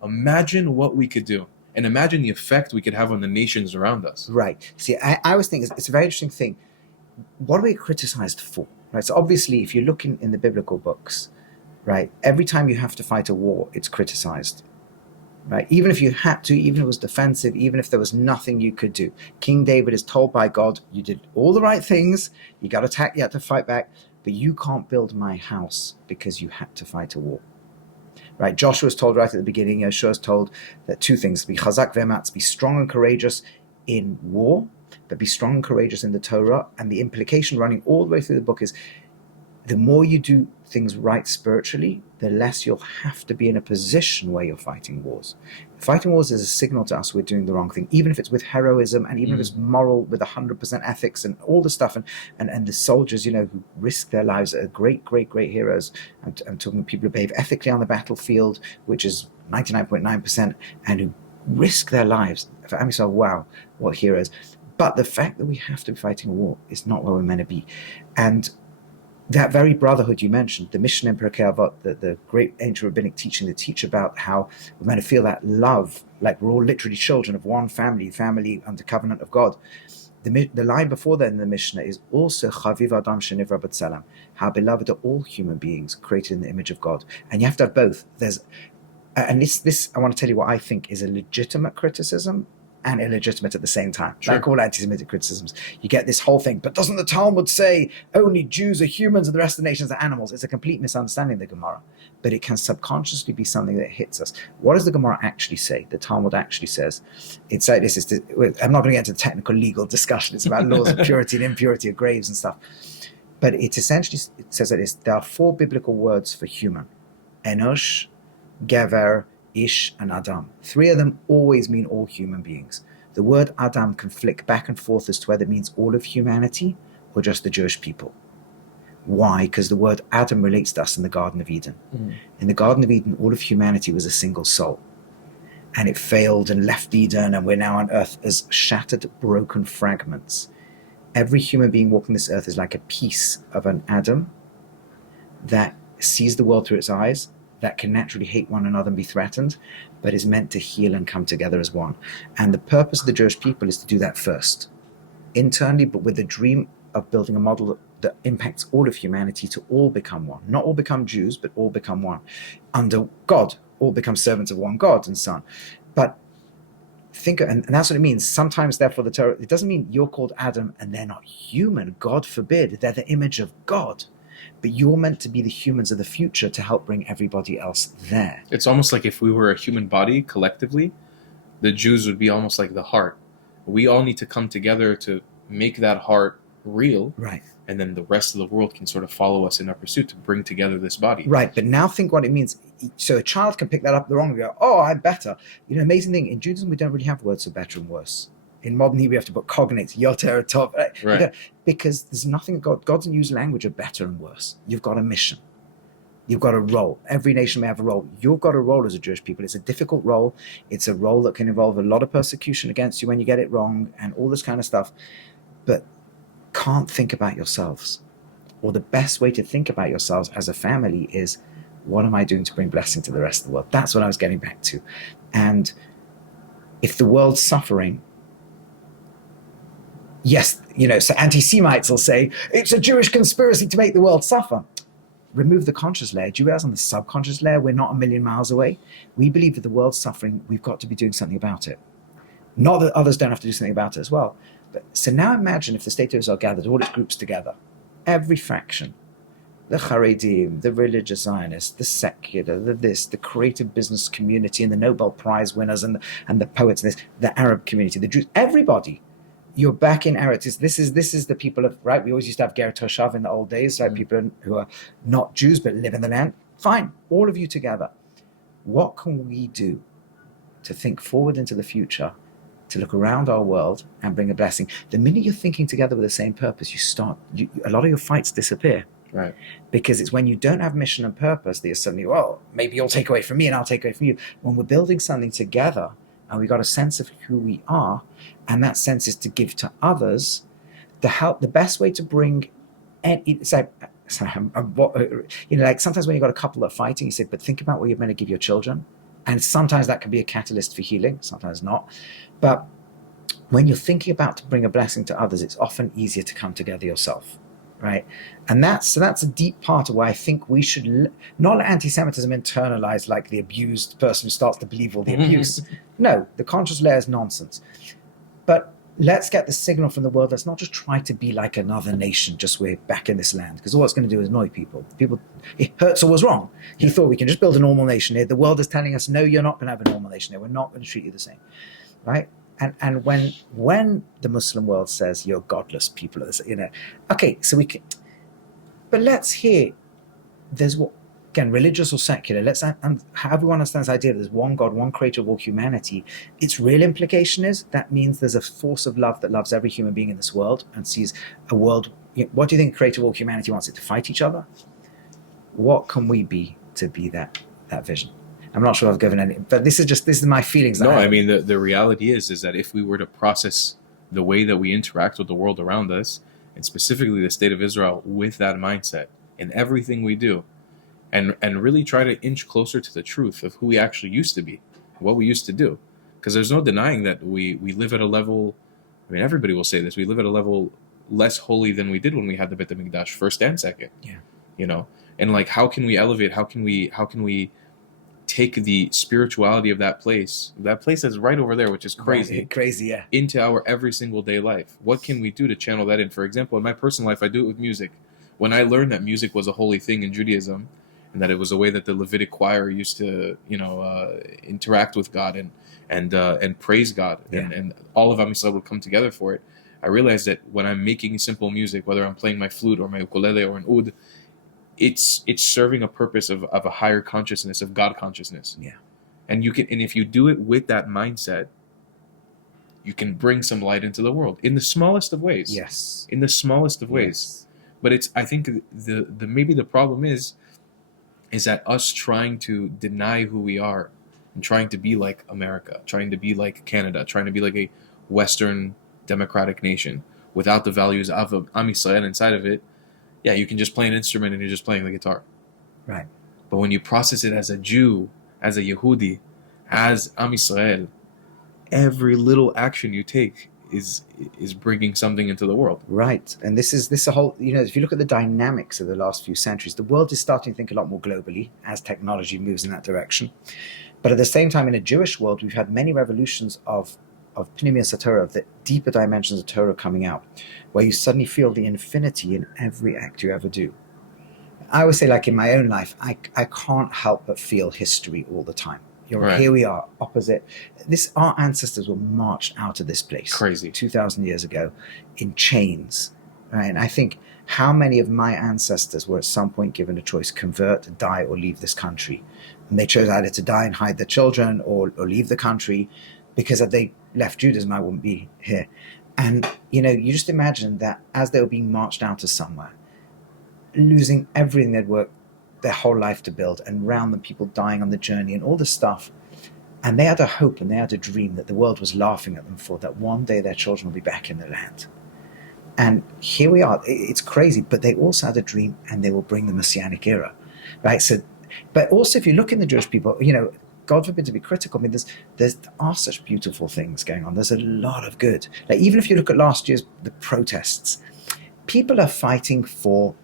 imagine what we could do. And imagine the effect we could have on the nations around us. Right. See, I always think it's a very interesting thing. What are we criticized for? Right. So obviously, if you look in the biblical books, right, every time you have to fight a war, it's criticized. right? Even if you had to, even if it was defensive, even if there was nothing you could do. King David is told by God, you did all the right things, you got attacked, you had to fight back, but you can't build my house because you had to fight a war. Right? Joshua was told right at the beginning, Joshua was told that two things, be chazak ve'ematz, be strong and courageous in war, but be strong and courageous in the Torah. And the implication running all the way through the book is the more you do things right spiritually, the less you'll have to be in a position where you're fighting wars. Fighting wars is a signal to us we're doing the wrong thing, even if it's with heroism and even if it's moral with 100% ethics and all the stuff. And the soldiers, who risk their lives are great, great, great heroes. I'm talking people who behave ethically on the battlefield, which is 99.9%, and who risk their lives. For Am Yisrael, wow, what heroes. But the fact that we have to be fighting a war is not where we're meant to be. And that very brotherhood you mentioned, the mission in Pirkei Avot, the great ancient rabbinic teaching that teach about how we're meant to feel that love, like we're all literally children of one family under covenant of God. The line before that in the Mishnah is also Chaviv Adam Shenivra B'Tzelem, how beloved are all human beings created in the image of God. And you have to have both. And this I want to tell you what I think is a legitimate criticism and illegitimate at the same time. Sure. Like all anti-Semitic criticisms, you get this whole thing, but doesn't the Talmud say only Jews are humans and the rest of the nations are animals? It's a complete misunderstanding of the Gemara, but it can subconsciously be something that hits us. What does the Gemara actually say? The Talmud actually says, it's like this. I'm not going to get into the technical legal discussion. It's about laws of purity and impurity of graves and stuff. But it essentially says that there are 4 biblical words for human: Enosh, Gever, Ish, and Adam. 3 of them always mean all human beings. The word Adam can flick back and forth as to whether it means all of humanity or just the Jewish people. Why? Because the word Adam relates to us in the Garden of Eden. In the Garden of Eden, all of humanity was a single soul. And it failed and left Eden, and we're now on earth as shattered, broken fragments. Every human being walking this earth is like a piece of an Adam that sees the world through its eyes, that can naturally hate one another and be threatened, but is meant to heal and come together as one. And the purpose of the Jewish people is to do that first, internally, but with the dream of building a model that impacts all of humanity to all become one. Not all become Jews, but all become one. Under God, all become servants of one God and Son. But think, and that's what it means. Sometimes, therefore, the Torah, it doesn't mean you're called Adam and they're not human. God forbid. They're the image of God. But you're meant to be the humans of the future to help bring everybody else there. It's almost like if we were a human body collectively, the Jews would be almost like the heart. We all need to come together to make that heart real. Right. And then the rest of the world can sort of follow us in our pursuit to bring together this body. Right. But now think what it means. So a child can pick that up the wrong and go, oh, I'm better. Amazing thing. In Judaism, we don't really have words for better and worse. In modern Hebrew, we have to put cognates, yoter, tov, Right. Because there's nothing. God doesn't use language of better and worse. You've got a mission. You've got a role. Every nation may have a role. You've got a role as a Jewish people. It's a difficult role. It's a role that can involve a lot of persecution against you when you get it wrong and all this kind of stuff. But can't think about yourselves. Or the best way to think about yourselves as a family is, what am I doing to bring blessing to the rest of the world? That's what I was getting back to. And if the world's suffering, yes, so anti-Semites will say, it's a Jewish conspiracy to make the world suffer. Remove the conscious layer. Do you realize on the subconscious layer, we're not a million miles away? We believe that the world's suffering, we've got to be doing something about it. Not that others don't have to do something about it as well. But so now imagine if the State of Israel gathered all its groups together, every faction, the Haredim, the religious Zionists, the secular, the creative business community, and the Nobel Prize winners, and the poets, the Arab community, the Jews, everybody. You're back in Eretz. This is the people of, right? We always used to have Ger Toshav in the old days, right? People who are not Jews but live in the land. Fine, all of you together. What can we do to think forward into the future, to look around our world and bring a blessing? The minute you're thinking together with the same purpose, a lot of your fights disappear. Right. Because it's when you don't have mission and purpose that you're suddenly, well, maybe you'll take away from me and I'll take away from you. When we're building something together and we got a sense of who we are, and that sense is to give to others, the best way to bring, it's like, like sometimes when you've got a couple that are fighting, you say, but think about what you're meant to give your children. And sometimes that can be a catalyst for healing, sometimes not. But when you're thinking about to bring a blessing to others, it's often easier to come together yourself. right? And that's a deep part of why I think we should not let anti-Semitism internalize like the abused person who starts to believe all the abuse. No, the conscious layer is nonsense. But let's get the signal from the world. Let's not just try to be like another nation, just we're back in this land, because all it's going to do is annoy people. Herzl was wrong. He thought we can just build a normal nation here. The world is telling us, no, you're not going to have a normal nation here. We're not going to treat you the same, right? And when the Muslim world says you're godless people, okay, so we can, but let's hear, there's what, again, religious or secular, and how everyone understands the idea that there's one God, one creator of all humanity. Its real implication is that means there's a force of love that loves every human being in this world and sees a world. What do you think the creator of all humanity wants? It to fight each other? What can we be to be that vision? I'm not sure I've given any, but this is my feelings. No, I mean, the reality is that if we were to process the way that we interact with the world around us, and specifically the state of Israel, with that mindset in everything we do, and really try to inch closer to the truth of who we actually used to be, what we used to do, because there's no denying that we live at a level, I mean, everybody will say this, we live at a level less holy than we did when we had the Beit HaMikdash, first and second. Yeah. And like, how can we elevate, how can we take the spirituality of that place that's right over there, which is crazy, yeah, into our every single day life? What can we do to channel that in? For example, in my personal life, I do it with music. When I learned that music was a holy thing in Judaism, and that it was a way that the Levitic choir used to, interact with God and praise God, and all of Am Yisrael would come together for it, I realized that when I'm making simple music, whether I'm playing my flute or my ukulele or an oud, it's serving a purpose of a higher consciousness, of God consciousness. Yeah. And if you do it with that mindset, you can bring some light into the world in the smallest of ways. Yes. In the smallest of ways. But I think maybe the problem is that us trying to deny who we are and trying to be like America, trying to be like Canada, trying to be like a Western democratic nation without the values of Am Yisrael inside of it. Yeah, you can just play an instrument and you're just playing the guitar. Right. But when you process it as a Jew, as a Yehudi, as Am Yisrael, every little action you take is bringing something into the world. Right. And this is a whole, if you look at the dynamics of the last few centuries, the world is starting to think a lot more globally as technology moves in that direction. But at the same time, in a Jewish world, we've had many revolutions of Pneumius Torah, of the deeper dimensions of Torah coming out, where you suddenly feel the infinity in every act you ever do. I always say, like in my own life, I can't help but feel history all the time. Right. Here we are, opposite. Our ancestors were marched out of this place. Crazy. 2,000 years ago in chains. Right? And I think how many of my ancestors were at some point given a choice, convert, die, or leave this country. And they chose either to die and hide their children or leave the country, because if they left Judaism, I wouldn't be here. And, you just imagine that as they were being marched out of somewhere, losing everything they'd worked their whole life to build, and around them people dying on the journey and all this stuff. And they had a hope and they had a dream that the world was laughing at them for, that one day their children will be back in the land. And here we are. It's crazy, but they also had a dream, and they will bring the Messianic era, right? So, but also if you look in the Jewish people, God forbid to be critical, I mean, there are such beautiful things going on. There's a lot of good. Like, even if you look at last year's the protests, people are fighting for,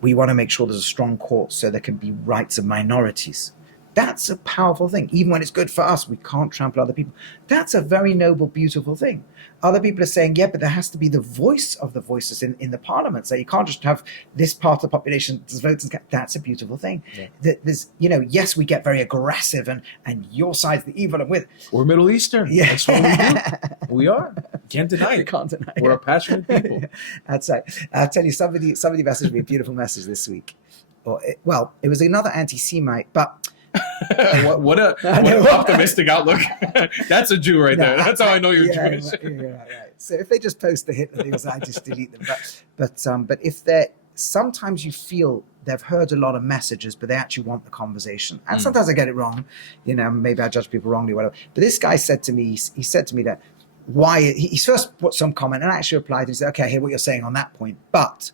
we want to make sure there's a strong court so there can be rights of minorities. That's a powerful thing. Even when it's good for us, we can't trample other people. That's a very noble, beautiful thing. Other people are saying, yeah, but there has to be the voice of the voices in the parliament. So you can't just have this part of the population vote. That's a beautiful thing. Yeah. There's, yes, we get very aggressive and your side's the evil and with. We're Middle Eastern. Yeah. That's what we do. We are. Can't deny it. You can't deny We're it. a passionate people. That's right. I'll tell you, somebody messaged me a beautiful message this week. It was another anti-Semite, but what an optimistic outlook. That's a Jew right there. That's how I know you're Jewish. Right. So if they just post the Hitler things, I just delete them. But if sometimes you feel they've heard a lot of messages, but they actually want the conversation. And sometimes I get it wrong. Maybe I judge people wrongly, whatever. But this guy said to me, he said to me that he first put some comment and I actually replied and he said, okay, I hear what you're saying on that point, but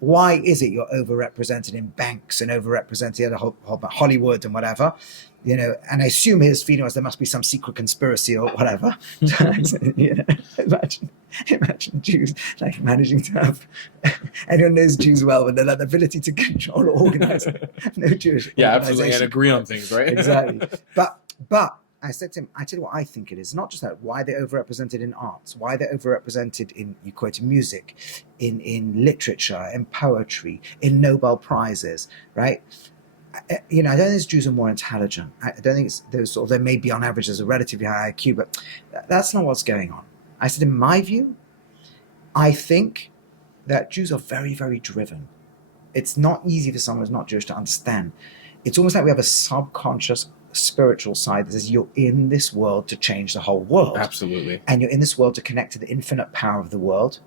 why is it you're overrepresented in banks and overrepresented at Hollywood and whatever? And I assume his feeling was there must be some secret conspiracy or whatever. Imagine. Imagine Jews like managing to have anyone knows Jews well when they have the ability to control or organize. No Jewish Yeah, absolutely, and organization. agree on things, right? Exactly. But I said to him, I tell you what I think it is. Not just that, why they're overrepresented in arts, why they're overrepresented in, you quote, music, in literature, in poetry, in Nobel Prizes, right? I don't think Jews are more intelligent. I don't think they may be on average as a relatively high IQ, but that's not what's going on. I said, in my view, I think that Jews are very, very driven. It's not easy for someone who's not Jewish to understand. It's almost like we have a subconscious spiritual side that says you're in this world to change the whole world. Absolutely. And you're in this world to connect to the infinite power of the world.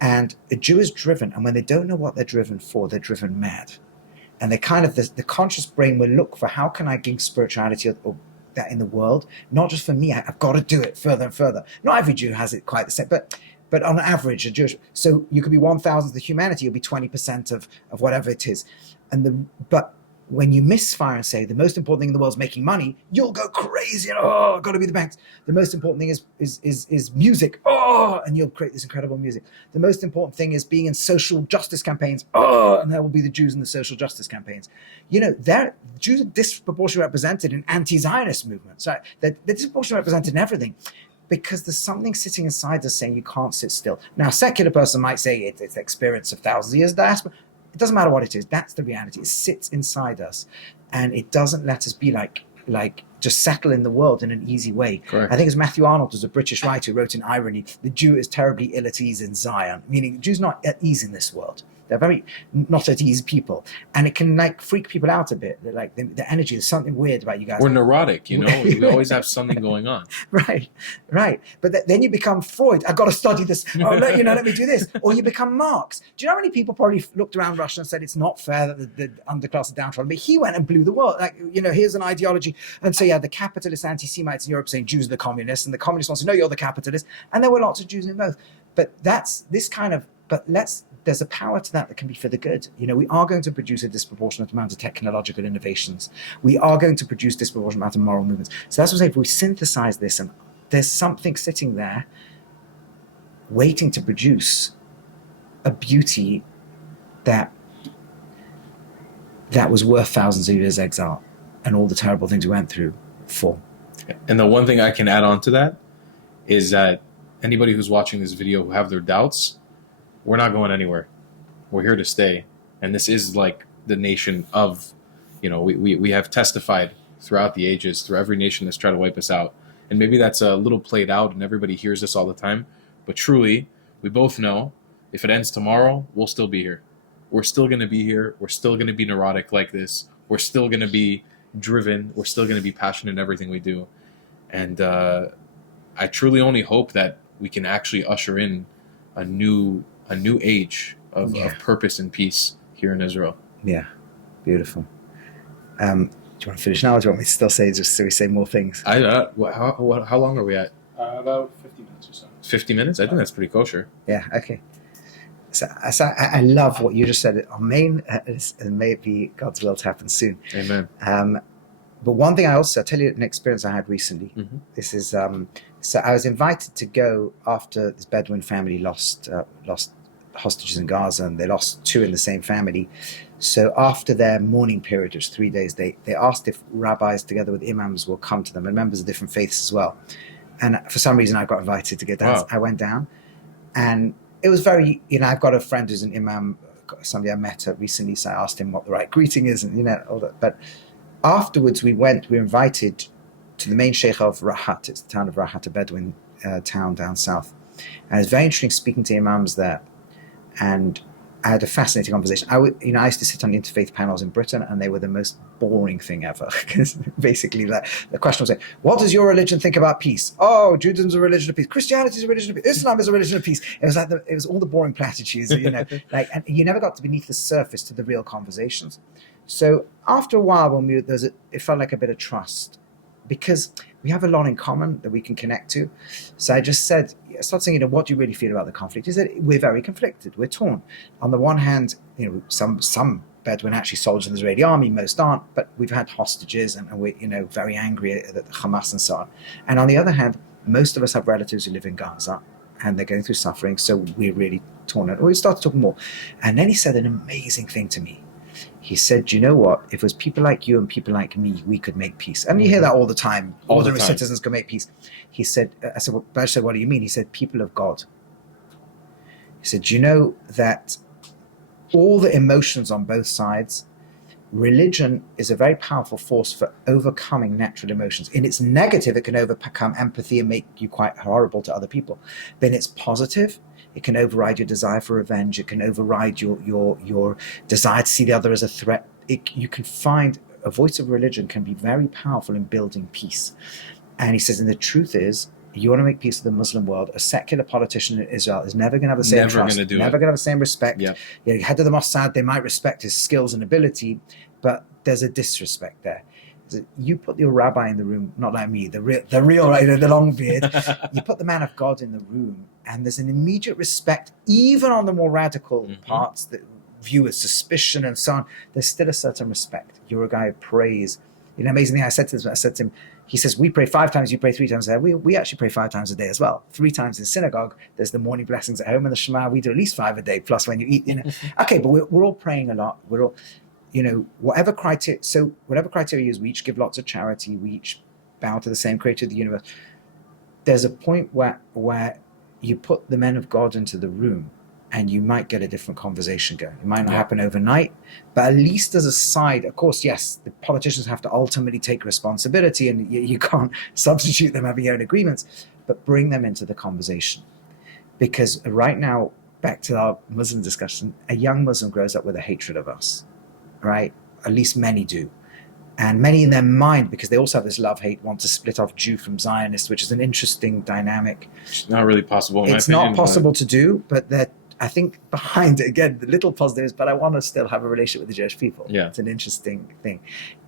And a Jew is driven, and when they don't know what they're driven for, they're driven mad. And they kind of, the conscious brain will look for, how can I gain spirituality or that in the world? Not just for me, I've got to do it further and further. Not every Jew has it quite the same, but on average, a Jewish, so you could be 1,000th of the humanity, you'll be 20% of whatever it is. But when you misfire and say the most important thing in the world is making money, you'll go crazy and I've got to be the banks. The most important thing is music. And you'll create this incredible music. The most important thing is being in social justice campaigns. And there will be the Jews in the social justice campaigns. Jews are disproportionately represented in anti-Zionist movements. Right? They're disproportionately represented in everything, because there's something sitting inside us saying you can't sit still. Now, a secular person might say it's the experience of thousands of years of diaspora. It doesn't matter what it is. That's the reality. It sits inside us, and it doesn't let us be like just settle in the world in an easy way. Correct. I think it was Matthew Arnold, who's a British writer, who wrote in Irony, the Jew is terribly ill at ease in Zion, meaning the Jew's not at ease in this world. They're very not at ease people, and it can freak people out a bit. They're like the energy. There's something weird about you guys. We're neurotic, we always have something going on. Right. But then you become Freud. I've got to study this. Let me do this. Or you become Marx. Do you know how many people probably looked around Russia and said it's not fair that the underclass is downtrodden? But he went and blew the world. Here's an ideology. And so, the capitalist anti-Semites in Europe saying Jews are the communists, and the communists want to know you're the capitalist. And there were lots of Jews in both. But there's a power to that can be for the good. We are going to produce a disproportionate amount of technological innovations. We are going to produce disproportionate amount of moral movements. So that's what I'm saying. If we synthesize this, and there's something sitting there waiting to produce a beauty that was worth thousands of years exile and all the terrible things we went through for. And the one thing I can add on to that is that anybody who's watching this video who have their doubts, we're not going anywhere. We're here to stay. And this is like the nation of, we have testified throughout the ages, through every nation that's tried to wipe us out. And maybe that's a little played out and everybody hears this all the time. But truly, we both know if it ends tomorrow, we'll still be here. We're still going to be here. We're still going to be neurotic like this. We're still going to be driven. We're still going to be passionate in everything we do. And I truly only hope that we can actually usher in a new age of purpose and peace here in Israel. Yeah, beautiful. Do you want to finish now, or do you want me to still say, just so we say more things? How long are we at? About 50 minutes or so. 50 minutes? I think that's pretty kosher. Yeah, okay. So I love what you just said. Our main, and may it be God's will to happen soon. Amen. But one thing I'll tell you an experience I had recently. Mm-hmm. This is, so I was invited to go after this Bedouin family lost hostages in Gaza, and they lost 2 in the same family. So after their mourning period, which was 3 days, they asked if rabbis together with imams will come to them, and members of different faiths as well. And for some reason I got invited to go down. Wow. I went down, and it was very, I've got a friend who's an imam, somebody I met recently, so I asked him what the right greeting is, and all that. But afterwards we were invited to the main sheikh of Rahat. It's the town of Rahat, a Bedouin town down south. And it's very interesting speaking to imams there. And I had a fascinating conversation. I used to sit on interfaith panels in Britain, and they were the most boring thing ever. Because basically, the question was like, what does your religion think about peace? Oh, Judaism is a religion of peace. Christianity is a religion of peace. Islam is a religion of peace. It was it was all the boring platitudes, and you never got to beneath the surface to the real conversations. So after a while, when it felt like a bit of trust, because we have a lot in common that we can connect to. So I just said, start saying, what do you really feel about the conflict? He said, we're very conflicted. We're torn. On the one hand, some Bedouin actually soldiers in the Israeli army, most aren't, but we've had hostages, and we're, very angry at Hamas and so on. And on the other hand, most of us have relatives who live in Gaza, and they're going through suffering. So we're really torn. And we started talking more. And then he said an amazing thing to me. He said, "Do you know what? If it was people like you and people like me, we could make peace." And you hear that all the time. All the Ordinary time. citizens can make peace. He said, I said, what do you mean? He said, people of God. He said, "Do you know that all the emotions on both sides, religion is a very powerful force for overcoming natural emotions. In its negative, it can overcome empathy and make you quite horrible to other people. But in its positive, it can override your desire for revenge. It can override your desire to see the other as a threat. You can find a voice of religion can be very powerful in building peace." And he says, and the truth is, you want to make peace with the Muslim world, a secular politician in Israel is never going to have the same Never trust, gonna do never it. going to have the same respect. Yeah. You know, head of the Mossad, they might respect his skills and ability, but there's a disrespect there. You put your rabbi in the room, not like me, the real, right, the long beard. You put the man of God in the room, and there's an immediate respect, even on the more radical parts that view as suspicion and so on. There's still a certain respect. You're a guy who prays. You know, amazing thing I said to him, he says, "We pray 5 times, you pray 3 times a day." We actually pray 5 times a day as well. 3 times in synagogue. There's the morning blessings at home and the Shema. We do at least 5 a day, plus when you eat. You know, okay, but we're all praying a lot. We're all, you know, whatever criteria you use, we each give lots of charity. We each bow to the same creator of the universe. There's a point where you put the men of God into the room, and you might get a different conversation going. It might not happen overnight, but at least there's a side. Of course, yes, the politicians have to ultimately take responsibility, and you can't substitute them having your own agreements, but bring them into the conversation. Because right now, back to our Muslim discussion, a young Muslim grows up with a hatred of us, right? At least many do. And many in their mind, because they also have this love-hate, want to split off Jew from Zionist, which is an interesting dynamic. It's not really possible, in my It's opinion, not possible to do, but I think behind it, again, the little positive is, but I want to still have a relationship with the Jewish people. Yeah. It's an interesting thing.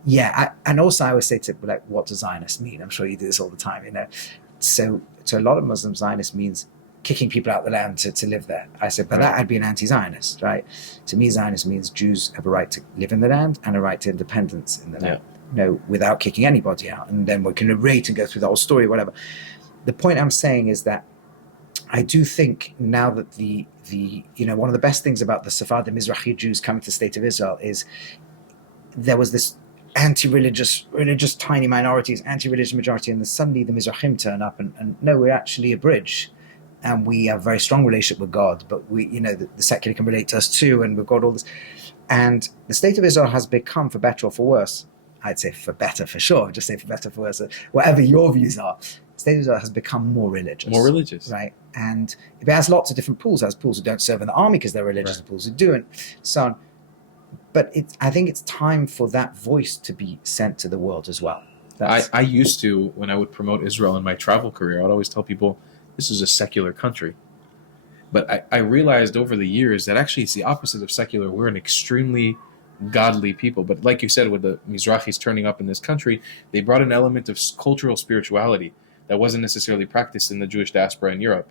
Yeah, and also I always say to people, like, what does Zionist mean? I'm sure you do this all the time, you know. So to a lot of Muslims, Zionist means kicking people out of the land to live there. I said, but that I'd be an anti-Zionist, right? To me, Zionist means Jews have a right to live in the land and a right to independence in the land, you know, without kicking anybody out. And then we can narrate and go through the whole story, whatever. The point I'm saying is that I do think now that the you know, one of the best things about the Sephardim Mizrahi Jews coming to the state of Israel is there was this religious tiny minorities, anti-religious majority, and then suddenly the Mizrahim turn up and no, we're actually a bridge. And we have a very strong relationship with God, but we, you know, the secular can relate to us too, and we've got all this. And the state of Israel has become, for better or for worse, I'd say for better for sure, just say for better for worse, whatever your views are, the state of Israel has become more religious. More religious. Right. And it has lots of different pools. It has pools who don't serve in the army because they're religious, and pools who do, and so on. But I think it's time for that voice to be sent to the world as well. I used to, when I would promote Israel in my travel career, I'd always tell people, this is a secular country. But I realized over the years that actually it's the opposite of secular. We're an extremely godly people. But like you said, with the Mizrahis turning up in this country, they brought an element of cultural spirituality that wasn't necessarily practiced in the Jewish diaspora in Europe.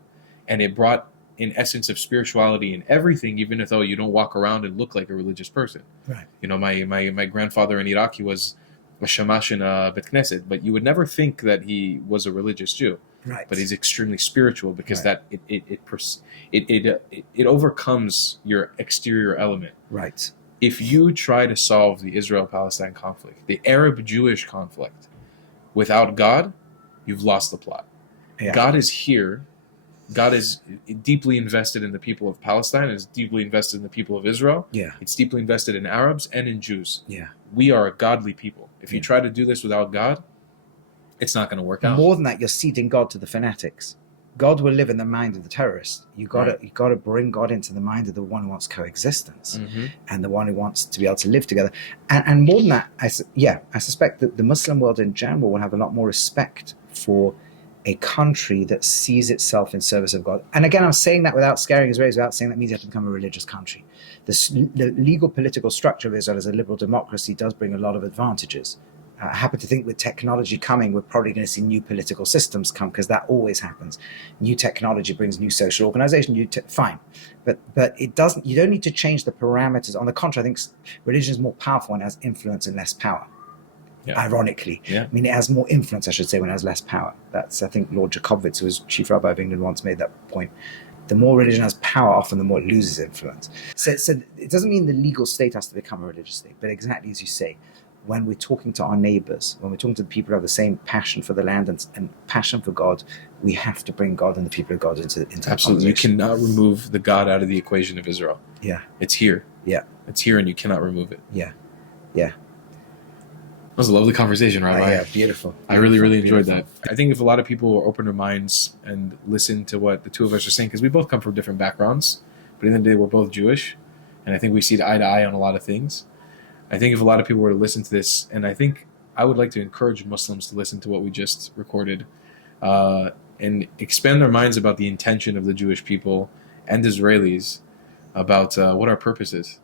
And it brought an essence of spirituality in everything, even though you don't walk around and look like a religious person. Right. You know, my grandfather in Iraq, he was a shamash in a Bet Knesset, but you would never think that he was a religious Jew. Right. But he's extremely spiritual because that it overcomes your exterior element. Right. If you try to solve the Israel-Palestine conflict, the Arab-Jewish conflict, without God, you've lost the plot. Yeah. God is here. God is deeply invested in the people of Palestine. Is deeply invested in the people of Israel. Yeah. It's deeply invested in Arabs and in Jews. Yeah. We are a godly people. If you try to do this without God, it's not going to work out. More than that, you're ceding God to the fanatics. God will live in the mind of the terrorist. You got to bring God into the mind of the one who wants coexistence and the one who wants to be able to live together. And more than that, I suspect that the Muslim world in general will have a lot more respect for a country that sees itself in service of God. And again, I'm saying that without scaring Israelis, without saying that means you have to become a religious country. The legal political structure of Israel as a liberal democracy does bring a lot of advantages. I happen to think with technology coming, we're probably going to see new political systems come, because that always happens. New technology brings new social organization, fine. But it doesn't, you don't need to change the parameters. On the contrary, I think religion is more powerful and has influence and less power. Yeah. Ironically, Yeah. I mean, it has more influence, I should say, when it has less power. That's, I think, Lord Jacobitz, who was Chief Rabbi of England, once made that point. The more religion has power, often the more it loses influence. So it doesn't mean the legal state has to become a religious state, but exactly as you say, when we're talking to our neighbors, when we're talking to the people who have the same passion for the land and passion for God, we have to bring God and the people of God into Absolutely. the conversation. You cannot remove the God out of the equation of Israel. Yeah. It's here. Yeah. It's here, and you cannot remove it. Yeah. Yeah. That was a lovely conversation, Rabbi. Yeah, beautiful. I really enjoyed that. I think if a lot of people will open their minds and listen to what the two of us are saying, because we both come from different backgrounds, but in the end of the day, we're both Jewish, and I think we see eye to eye on a lot of things. I think if a lot of people were to listen to this, and I think I would like to encourage Muslims to listen to what we just recorded and expand their minds about the intention of the Jewish people and Israelis about what our purpose is.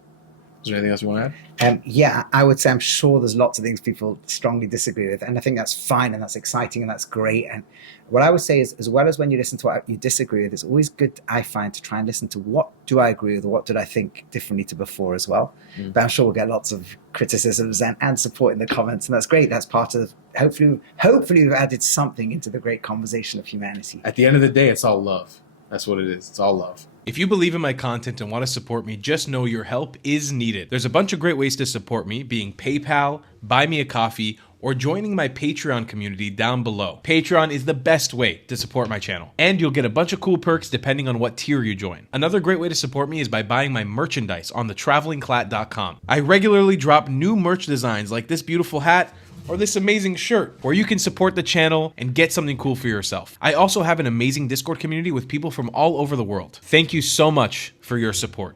Is there anything else you want to add? Yeah, I would say I'm sure there's lots of things people strongly disagree with, and I think that's fine and that's exciting and that's great. And what I would say is, as well as when you listen to what you disagree with, it's always good, I find, to try and listen to what do I agree with or what did I think differently to before as well. But I'm sure we'll get lots of criticisms and support in the comments, and that's great. That's part of, hopefully we've added something into the great conversation of humanity. At the end of the day, it's all love. That's what it is. It's all love. If you believe in my content and want to support me, just know your help is needed. There's a bunch of great ways to support me, being PayPal, Buy Me a Coffee, or joining my Patreon community down below. Patreon is the best way to support my channel, and you'll get a bunch of cool perks depending on what tier you join. Another great way to support me is by buying my merchandise on thetravelingclat.com. I regularly drop new merch designs like this beautiful hat, or this amazing shirt, where you can support the channel and get something cool for yourself. I also have an amazing Discord community with people from all over the world. Thank you so much for your support.